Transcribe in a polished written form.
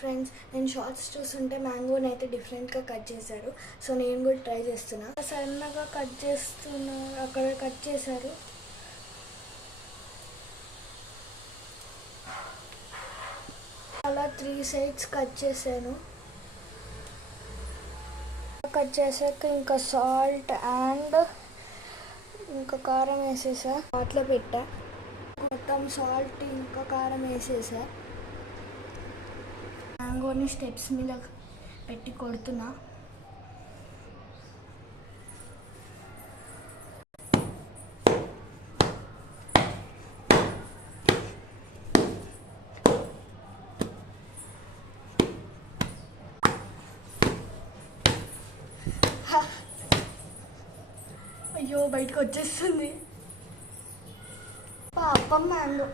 Friends, నేను shorts చూస్తుంటే మ్యాంగోని అయితే డిఫరెంట్గా కట్ చేశారు. సో నేను కూడా ట్రై చేస్తున్నా. సన్నగా కట్ చేస్తున్నా, అక్కడ కట్ చేశారు. అలా 3 సైడ్స్ కట్ చేశాను. కట్ చేశాక ఇంకా సాల్ట్ అండ్ ఇంకా కారం వేసేసా. వాటిలో పెట్టా, మొత్తం సాల్ట్ ఇంకా కారం వేసేసా. మ్యాంగోని స్టెప్స్ మీద పెట్టి కొడుతున్నా. అయ్యో బయటకు వచ్చేస్తుంది. పాపం మ్యాంగో.